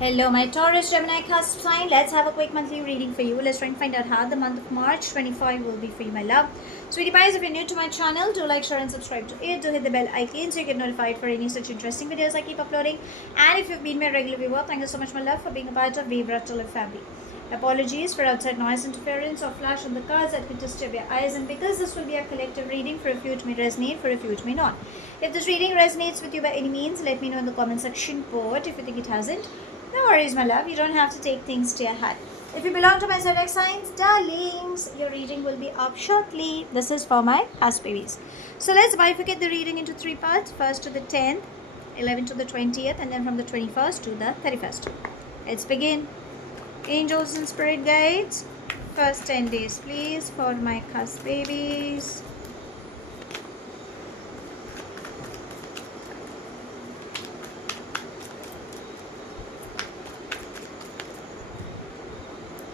Hello, my Taurus Gemini cusp sign. Let's have a quick monthly reading for you. Let's try and find out how the month of March 25 will be for you, my love. Sweetie pies, if you're new to my channel, do like, share, and subscribe to it. Do hit the bell icon so you get notified for any such interesting videos I keep uploading. And if you've been my regular viewer, thank you so much, my love, for being a part of Vibra Tulip family. Apologies for outside noise interference or flash on the cards that could disturb your eyes, and because this will be a collective reading, for a few it may resonate, for a few it may not. If this reading resonates with you by any means, let me know in the comment section below. If you think it hasn't, no worries, my love. You don't have to take things to your heart. If you belong to my zodiac signs, darlings, your reading will be up shortly. This is for my cusp babies. So let's bifurcate the reading into three parts. First to the 10th, 11th to the 20th, and then from the 21st to the 31st. Let's begin. Angels and spirit guides. First 10 days, please, for my cusp babies.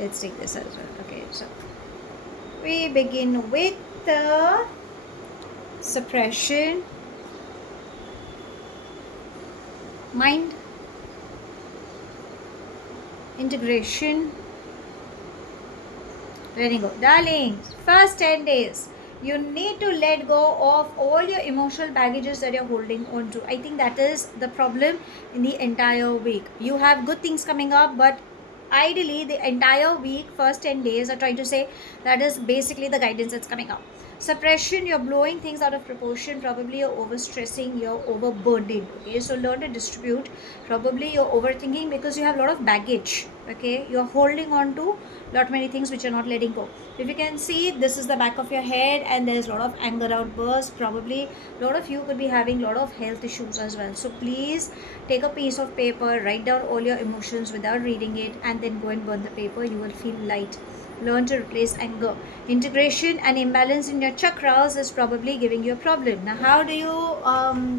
Let's take this as well. Okay, so we begin with the suppression, mind, integration, letting go. Darlings, first 10 days, you need to let go of all your emotional baggages that you're holding on to. I think that is the problem in the entire week. You have good things coming up, but ideally the entire week, first 10 days, are trying to say that is basically the guidance that's coming up. Suppression, you're blowing things out of proportion. Probably you're overstressing, you're overburdened. Okay, so learn to distribute. Probably you're overthinking because you have a lot of baggage. Okay, you're holding on to lot many things which you're not letting go. If you can see, this is the back of your head and there's a lot of anger outbursts. Probably a lot of you could be having a lot of health issues as well. So please take a piece of paper, write down all your emotions without reading it, and then go and burn the paper. You will feel light. Learn to replace anger. Integration and imbalance in your chakras is probably giving you a problem. Now, how do you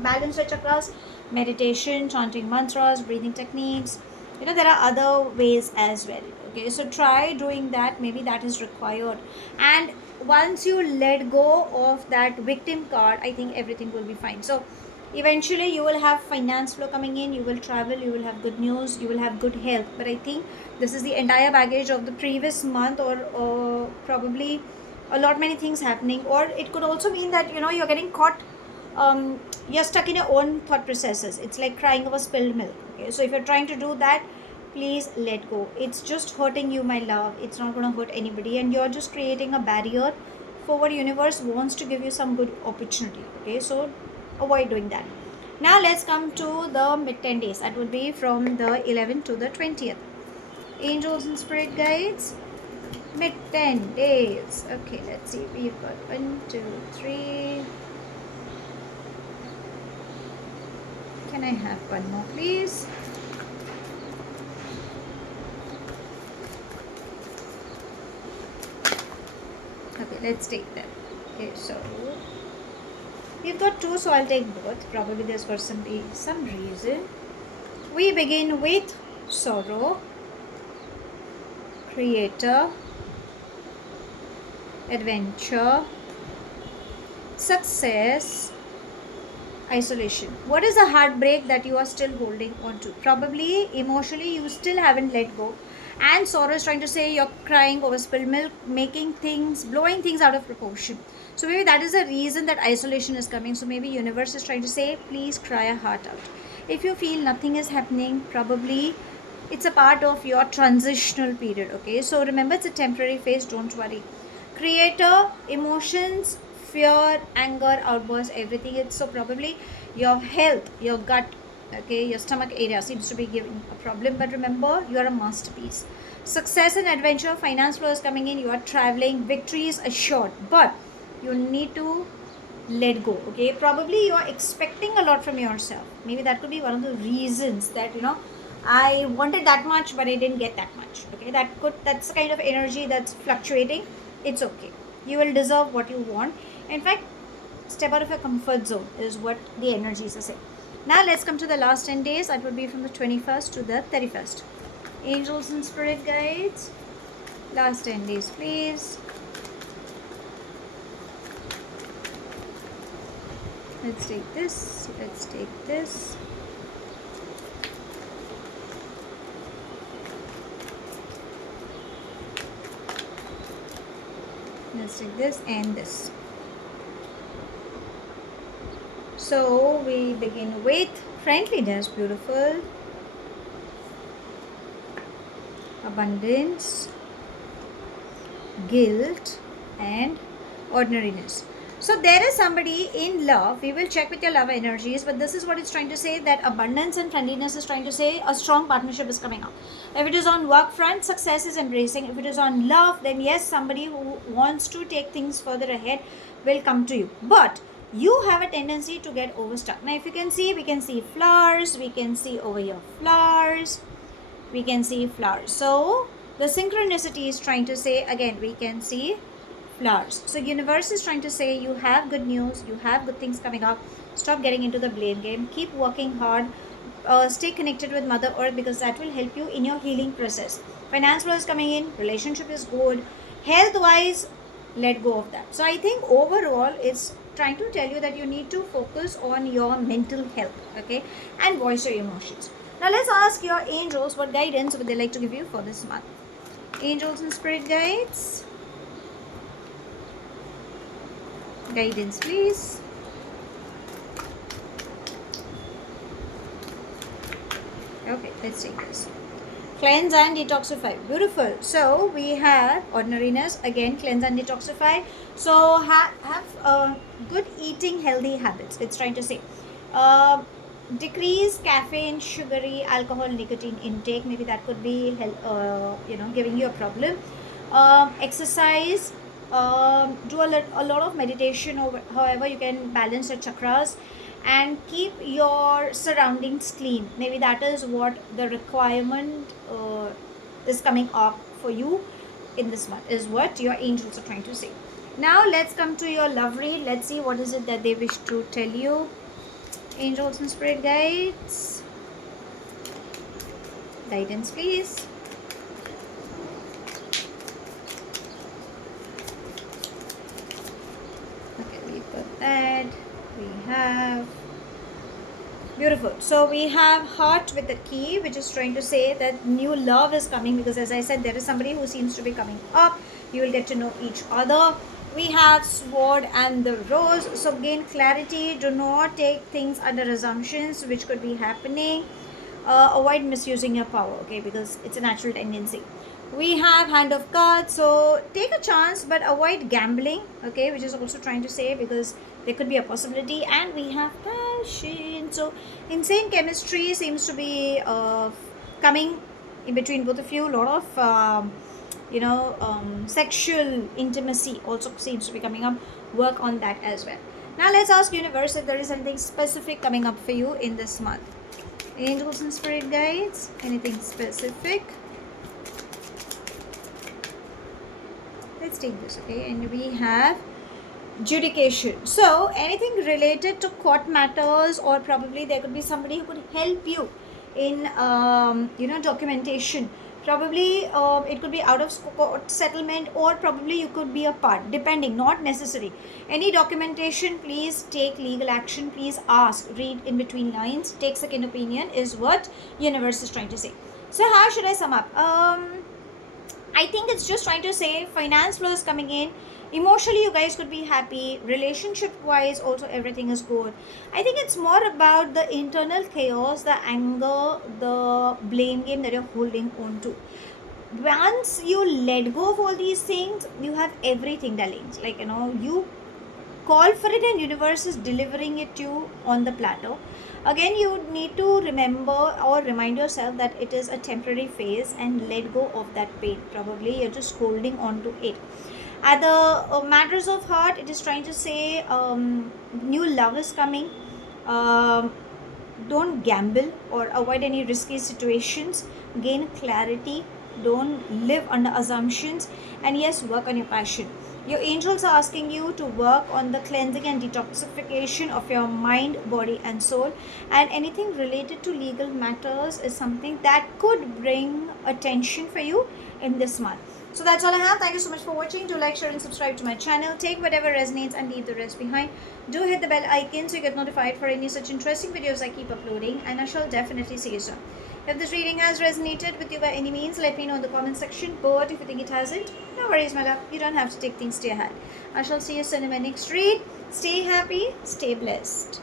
balance your chakras? Meditation, chanting mantras, breathing techniques. There are other ways as well. Okay, so try doing that. Maybe that is required. And once you let go of that victim card, I think everything will be fine. So eventually you will have finance flow coming in, you will travel, you will have good news, you will have good health. But I think this is the entire baggage of the previous month, or probably a lot many things happening. Or it could also mean that you're getting caught, you're stuck in your own thought processes. It's like crying over spilled milk. Okay, so if you're trying to do that, please let go. It's just hurting you, my love. It's not going to hurt anybody, and you're just creating a barrier for what universe wants to give you some good opportunity. Okay, so avoid doing that. Now let's come to the mid 10 days. That would be from the 11th to the 20th. Angels and spirit guides, mid 10 days. Okay, let's see. We've got 1, 2, 3. Can I have one more, please? Okay, let's take them. Okay, so we've got 2, so I'll take both. Probably there's got some reason. We begin with sorrow, creator, adventure, success, isolation. What is a heartbreak that you are still holding on to? Probably emotionally you still haven't let go, and sorrow is trying to say you're crying over spilled milk, making things, blowing things out of proportion. So maybe that is the reason that isolation is coming. So maybe universe is trying to say, please cry a heart out. If you feel nothing is happening, probably it's a part of your transitional period. Okay, so remember, it's a temporary phase. Don't worry. Creator, emotions, fear, anger, outbursts, everything. It's so probably your health, your gut, okay, your stomach area seems to be giving a problem. But remember, you are a masterpiece. Success and adventure, finance flow is coming in. You are traveling, victory is assured, but you need to let go. Okay, probably you are expecting a lot from yourself. Maybe that could be one of the reasons that I wanted that much but I didn't get that much. Okay, that's the kind of energy that's fluctuating. It's okay, you will deserve what you want. In fact, step out of your comfort zone is what the energies are saying. Now let's come to the last 10 days. That would be from the 21st to the 31st. Angels and spirit guides, last 10 days, please. Let's take this. Let's take this. let's take this and this. So we begin with friendliness, beautiful, abundance, guilt, and ordinariness. So there is somebody in love. We will check with your love energies, but this is what it's trying to say, that abundance and friendliness is trying to say a strong partnership is coming up. If it is on work front, success is embracing. If it is on love, then yes, somebody who wants to take things further ahead will come to you. But you have a tendency to get overstuck. Now if you can see, we can see flowers, we can see over here flowers, we can see flowers. So the synchronicity is trying to say, again, we can see flowers. So universe is trying to say you have good news, you have good things coming up. Stop getting into the blame game, keep working hard, stay connected with Mother Earth, because that will help you in your healing process. Finance flow is coming in, relationship is good, health wise, let go of that. So I think overall it's trying to tell you that you need to focus on your mental health, okay, and voice your emotions. Now let's ask your angels what guidance would they like to give you for this month. Angels and spirit guides, guidance please. Okay, let's take this. Cleanse and detoxify, beautiful. So we have ordinariness, again cleanse and detoxify. So have good eating, healthy habits, it's trying to say. Decrease caffeine, sugary, alcohol, nicotine intake. Maybe that could be giving you a problem. Exercise, do a lot of meditation, or however you can balance your chakras, and keep your surroundings clean. Maybe that is what the requirement is coming up for you in this month, is what your angels are trying to say. Now let's come to your love read. Let's see what is it that they wish to tell you. Angels and spirit guides, guidance please. Okay, we put that. We have, beautiful. So we have heart with the key, which is trying to say that new love is coming, because as I said, there is somebody who seems to be coming up. You will get to know each other. We have sword and the rose. So gain clarity. Do not take things under assumptions which could be happening. Avoid misusing your power, okay, because it's a natural tendency. We have hand of cards. So take a chance but avoid gambling, okay, which is also trying to say, because there could be a possibility. And we have passion. So insane chemistry seems to be coming in between both of you. A lot of sexual intimacy also seems to be coming up. Work on that as well. Now let's ask universe if there is anything specific coming up for you in this month. Angels and spirit guides, anything specific? Let's take this, okay, and we have judication. So anything related to court matters, or probably there could be somebody who could help you in documentation. Probably it could be out of court settlement, or probably you could be a part, depending, not necessary. Any documentation, please take legal action, please ask, read in between lines, take second opinion, is what universe is trying to say. So how should I sum up? I think it's just trying to say finance flow is coming in. Emotionally, you guys could be happy. Relationship wise, also everything is good. I think it's more about the internal chaos, the anger, the blame game that you're holding on to. Once you let go of all these things, you have everything, darlings. Like, you call for it and universe is delivering it to you on the platter. Again, you need to remember or remind yourself that it is a temporary phase, and let go of that pain. Probably you're just holding on to it. At the matters of heart, it is trying to say new love is coming. Don't gamble or avoid any risky situations. Gain clarity. Don't live under assumptions. And yes, work on your passion. Your angels are asking you to work on the cleansing and detoxification of your mind, body and soul. And anything related to legal matters is something that could bring attention for you in this month. So that's all I have. Thank you so much for watching. Do like, share and subscribe to my channel. Take whatever resonates and leave the rest behind. Do hit the bell icon so you get notified for any such interesting videos I keep uploading. And I shall definitely see you soon. If this reading has resonated with you by any means, let me know in the comment section. But if you think it hasn't, no worries, my love. You don't have to take things to your head. I shall see you soon in my next read. Stay happy, stay blessed.